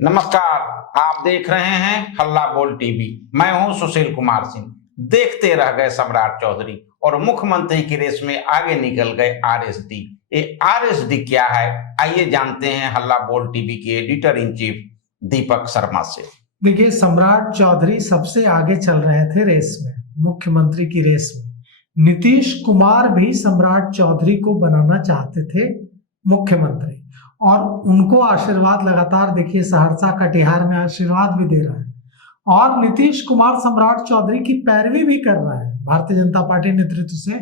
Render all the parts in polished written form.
नमस्कार, आप देख रहे हैं हल्ला बोल टीवी। मैं हूं सुशील कुमार सिंह। देखते रह गए सम्राट चौधरी और मुख्यमंत्री की रेस में आगे निकल गए आरएसडी। ये आरएसडी क्या है, आइए जानते हैं हल्ला बोल टीवी के editor in chief Deepak Sharma से। देखिए, सम्राट चौधरी सबसे आगे चल रहे थे रेस में, मुख्यमंत्री की रेस में। नीतीश कुमार भी सम्राट चौधरी को बनाना चाहते थे मुख्यमंत्री, और उनको आशीर्वाद लगातार देखिए सहरसा कटिहार में आशीर्वाद भी दे रहा है। और नीतीश कुमार सम्राट चौधरी की पैरवी भी कर रहा है भारतीय जनता पार्टी नेतृत्व से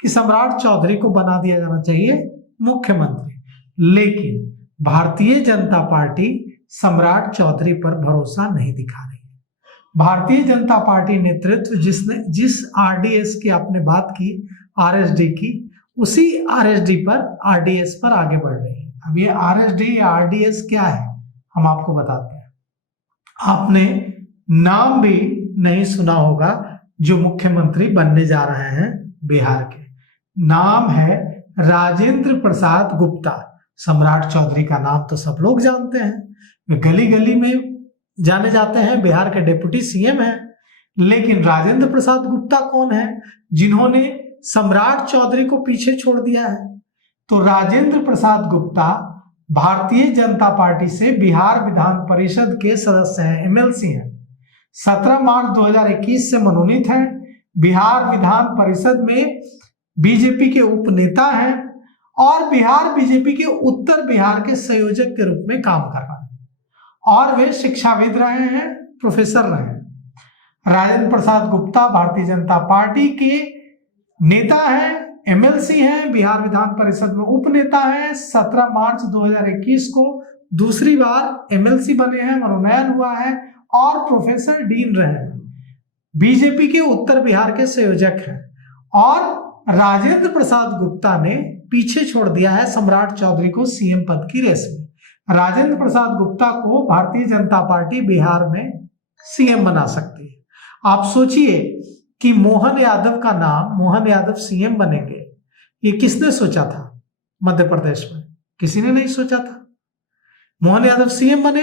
कि सम्राट चौधरी को बना दिया जाना चाहिए मुख्यमंत्री। लेकिन भारतीय जनता पार्टी सम्राट चौधरी पर भरोसा नहीं दिखा रही है। भारतीय जनता पार्टी नेतृत्व जिस आरडीएस की आपने बात की, आरएसडी की, उसी आरएसडी पर आरडीएस पर आगे बढ़ रही है। अब ये आरएसडी या आरडीएस क्या है, हम आपको बताते हैं। आपने नाम भी नहीं सुना होगा जो मुख्यमंत्री बनने जा रहे हैं बिहार के। नाम है राजेंद्र प्रसाद गुप्ता। सम्राट चौधरी का नाम तो सब लोग जानते हैं, वे गली गली में जाने जाते हैं, बिहार के डिप्टी सीएम हैं। लेकिन राजेंद्र प्रसाद गुप्ता कौन है जिन्होंने सम्राट चौधरी को पीछे छोड़ दिया है? तो राजेंद्र प्रसाद गुप्ता भारतीय जनता पार्टी से बिहार विधान परिषद के सदस्य हैं, एमएलसी हैं। 17 मार्च 2021 से मनोनीत हैं। बिहार विधान परिषद में बीजेपी के उपनेता हैं और बिहार बीजेपी के उत्तर बिहार के संयोजक के रूप में काम कर रहे हैं। और वे शिक्षाविद रहे हैं, प्रोफेसर रहे हैं। राजेंद्र प्रसाद गुप्ता भारतीय जनता पार्टी के नेता हैं, एमएलसी हैं, बिहार विधान परिषद में उपनेता हैं। 17 मार्च 2021 को दूसरी बार एमएलसी बने हैं, मनोनयन हुआ है और प्रोफेसर डीन रहे हैं। बीजेपी के उत्तर बिहार के संयोजक हैं। और राजेंद्र प्रसाद गुप्ता ने पीछे छोड़ दिया है सम्राट चौधरी को सीएम पद की रेस में। राजेंद्र प्रसाद गुप्ता को भारतीय जनता पार्टी बिहार में सीएम बना सकती है। आप सोचिए कि मोहन यादव का नाम, मोहन यादव सीएम बनेंगे, ये किसने सोचा था? मध्य प्रदेश में किसी ने नहीं सोचा था। मोहन यादव सीएम बने।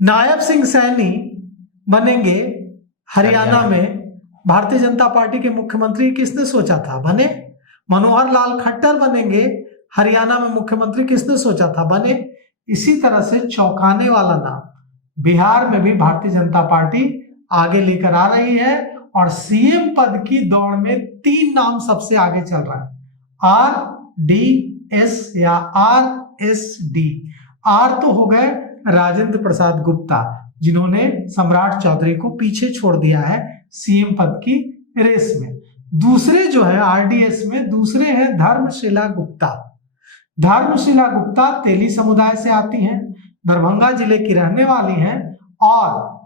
नायब सिंह सैनी बनेंगे हरियाणा में, भारतीय जनता पार्टी के मुख्यमंत्री, किसने सोचा था? बने। मनोहर लाल खट्टर बनेंगे हरियाणा में मुख्यमंत्री, किसने सोचा था? बने। इसी तरह से चौंकाने वाला नाम बिहार में भी भारतीय जनता पार्टी आगे लेकर आ रही है और सीएम पद की दौड़ में 3 नाम सबसे आगे चल रहा है, आरडीएस या आरएसडी। आर तो हो गए राजेंद्र प्रसाद गुप्ता जिन्होंने सम्राट चौधरी को पीछे छोड़ दिया है सीएम पद की रेस में। दूसरे जो है आरडीएस में, दूसरे हैं धर्मशिला गुप्ता। धर्मशिला गुप्ता तेली समुदाय से आती हैं, दरभंगा जिले की रहने वाली हैं और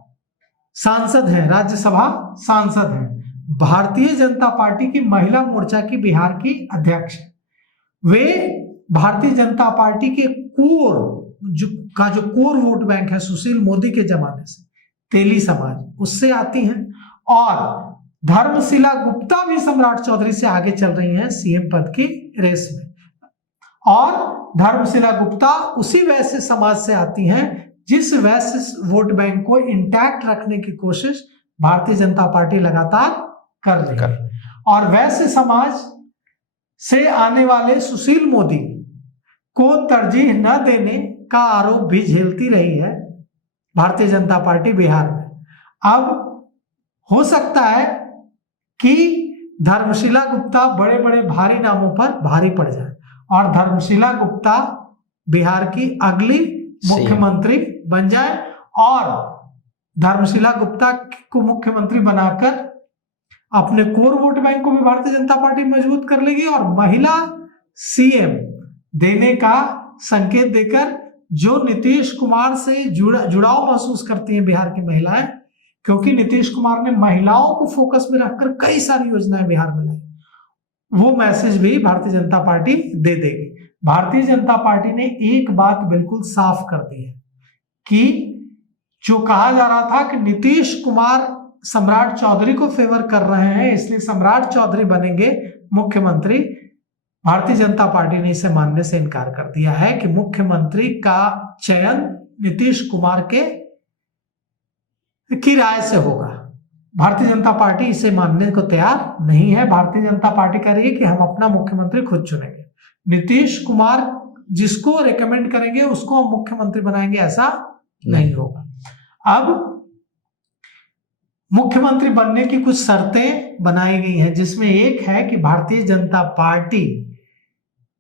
सांसद हैं, राज्यसभा सांसद हैं। भारतीय जनता पार्टी की महिला मोर्चा की बिहार की अध्यक्ष हैं। वे भारतीय जनता पार्टी के जो कोर वोट बैंक है सुशील मोदी के जमाने से, तेली समाज, उससे आती हैं। और धर्मशिला गुप्ता भी सम्राट चौधरी से आगे चल रही हैं सीएम पद की रेस में। और धर्मशिला गुप्ता उसी वैश्य समाज से आती हैं जिस वैश्य वोट बैंक को इंटैक्ट रखने की कोशिश भारतीय जनता पार्टी लगातार कर रही है। और वैश्य समाज से आने वाले सुशील मोदी को तरजीह न देने का आरोप भी झेलती रही है भारतीय जनता पार्टी बिहार में। अब हो सकता है कि धर्मशिला गुप्ता बड़े बड़े भारी नामों पर भारी पड़ जाए और धर्मशिला गुप्ता बिहार की अगली मुख्यमंत्री बन जाए और धर्मशिला गुप्ता को मुख्यमंत्री बनाकर अपने कोर वोट बैंक को भी भारतीय जनता पार्टी मजबूत कर लेगी और महिला सीएम देने का संकेत देकर जो नीतीश कुमार से जुड़ाव महसूस करती हैं बिहार की महिलाएं, क्योंकि नीतीश कुमार ने महिलाओं को फोकस में रखकर कई सारी योजनाएं बिहार में लाई, वो मैसेज भी भारतीय जनता पार्टी दे देगी। भारतीय जनता पार्टी ने एक बात बिल्कुल साफ कर दी है कि जो कहा जा रहा था कि नीतीश कुमार सम्राट चौधरी को फेवर कर रहे हैं इसलिए सम्राट चौधरी बनेंगे मुख्यमंत्री, भारतीय जनता पार्टी ने इसे मानने से इनकार कर दिया है कि मुख्यमंत्री का चयन नीतीश कुमार की राय से होगा। भारतीय जनता पार्टी इसे मानने को तैयार नहीं है। भारतीय जनता पार्टी कह रही है कि हम अपना मुख्यमंत्री खुद चुनेंगे। नीतीश कुमार जिसको रेकमेंड करेंगे उसको हम मुख्यमंत्री बनाएंगे, ऐसा नहीं होगा। अब मुख्यमंत्री बनने की कुछ शर्तें बनाई गई हैं, जिसमें एक है कि भारतीय जनता पार्टी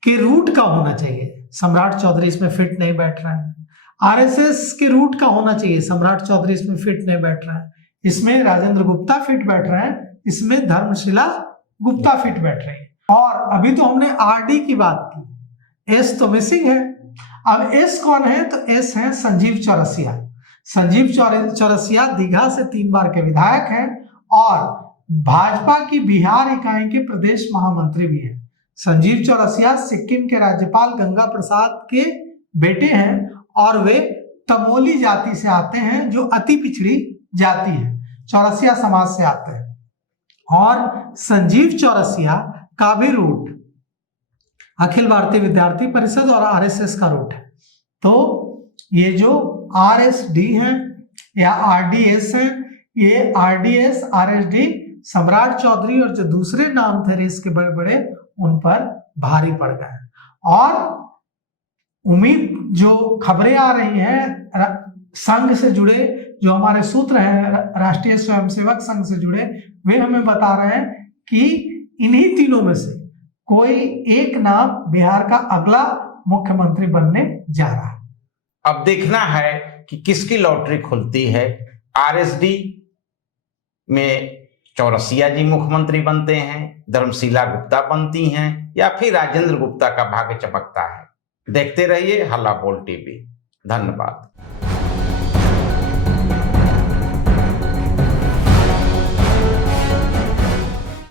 के रूट का होना चाहिए। सम्राट चौधरी इसमें फिट नहीं बैठ रहा है। आरएसएस के रूट का होना चाहिए, सम्राट चौधरी इसमें फिट नहीं बैठ रहा है। इसमें राजेंद्र गुप्ता फिट बैठ रहा है, इसमें धर्मशिला गुप्ता फिट बैठ रही है। और अभी तो हमने आरडी की बात की, एस तो मिसिंग है। अब एस कौन है? तो एस है संजीव चौरसिया। संजीव चौरसिया दीघा से 3 बार के विधायक हैं और भाजपा की बिहार इकाई के प्रदेश महामंत्री भी हैं। संजीव चौरसिया सिक्किम के राज्यपाल गंगा प्रसाद के बेटे हैं और वे तमोली जाति से आते हैं, जो अति पिछड़ी जाति है। चौरसिया समाज से आते हैं और संजीव चौरसिया का भी रूट अखिल भारतीय विद्यार्थी परिषद और आरएसएस का रूट है। तो ये जो आरएसडी है या आरडीएस है, ये आरडीएस आरएसडी सम्राट चौधरी और जो दूसरे नाम थे रेस के बड़े बड़े उन पर भारी पड़ गए। और उम्मीद जो खबरें आ रही हैं संघ से जुड़े, जो हमारे सूत्र हैं राष्ट्रीय स्वयंसेवक संघ से जुड़े, वे हमें बता रहे हैं कि इन्हीं तीनों में से कोई एक नाम बिहार का अगला मुख्यमंत्री बनने जा रहा है। अब देखना है कि किसकी लॉटरी खुलती है। आरएसडी में चौरसिया जी मुख्यमंत्री बनते हैं, धर्मशिला गुप्ता बनती हैं, या फिर राजेंद्र गुप्ता का भाग्य चमकता है। देखते रहिए हल्ला बोल टीवी। धन्यवाद।